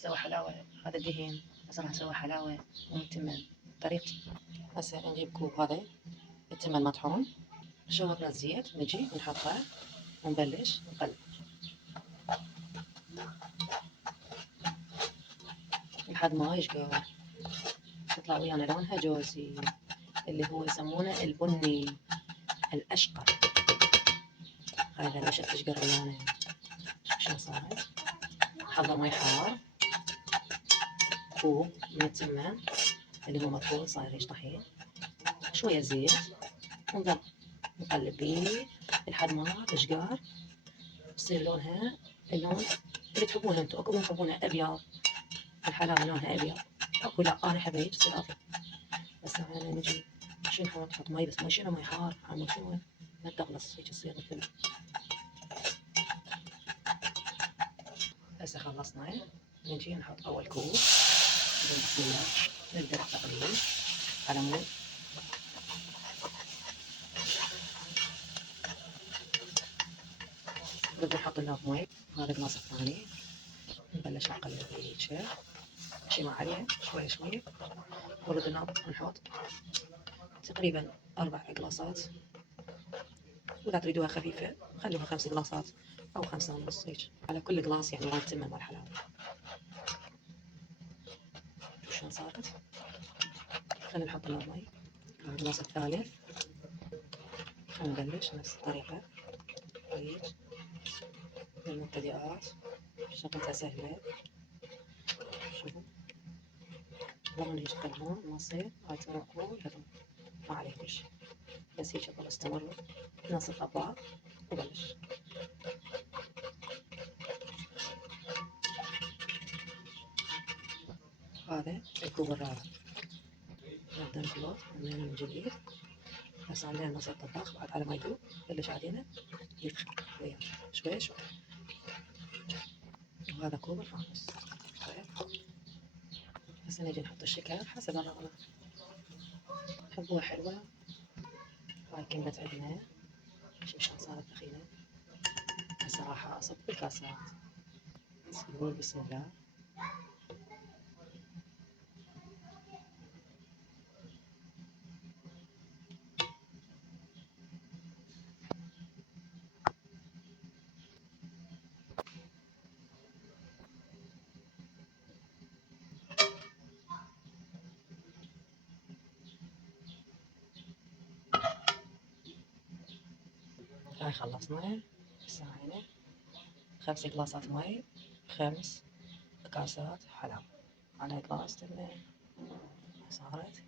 نسوي حلاوة. هذا الدهين هسه راح نسوي حلاوة ومتمن طريقتي. هسه نجيب كوب هذا التمن مطحون، شوطنا الزيت نجي نحطه ونبلش نقلب لحد ما يشقر تطلع ويانا لونها جوزي، اللي هو يسمونه البني الأشقر. هاي إذا بلشت تشقر ويانا شو صارت؟ نحضر مي حار، كوب من التمن اللي هو مطحون صاير طحين، شوية زيت، ونظل نقلب بيه لحد ما تشقر تصير لونها اللون اللي تحبونه انتو. اكو تحبونه ابيض، الحلاوة لونها ابيض، اكو لا انا احب هيك تصير ابيض. بس انا نجي شي نحط مي، بس مي شنو مي حار عمو شنو ما تخلص هيك تصير مثل. هسه خلصنا، نجي نحط اول كوب بسم الله نبدا التقليب على مود. نبدا نحط لنا مي، هذا القلاص الثاني نبلش نقلب هيك شي ما عليه شوي شوي، ونرد النار ونحط تقريبا 4 قلاصات، وإذا تريدوها خفيفة خلوها 5 قلاصات أو 5 ونص هيك على كل قلاص يعني مال تمن مال حلاوة. شوف شلون صارت. خلينا نحط لنا مي. القلاص الثالث نبلش نفس الطريقة هيك للمبتدئات، شغلتها سهلة. شوفوا ضمن هيك تقلبون ما تصير هاي تركون ما عليه كل شي، بس هيك ضل استمروا نص الطباق وبلش. هذا الكوب الرابع نبدأ نخلط من جديد. هسه عندنا نص الطباخ بعد على ما يذوب بلش علينا يدخل وياه شوي شوي. وهذا كوب الخامس. طيب هسه نجي نحط الشكر حسب الرغبة، تحبوها حلوة. هاي كملت عندنا. شوف شلون صارت ثخينة. هسه راح أصب بالكاسات. نقول بسم الله. هاي خلصنا. هسه هاينا 5 قلاصات مي، 5 كاسات حلاوة على قلاص تمن صارت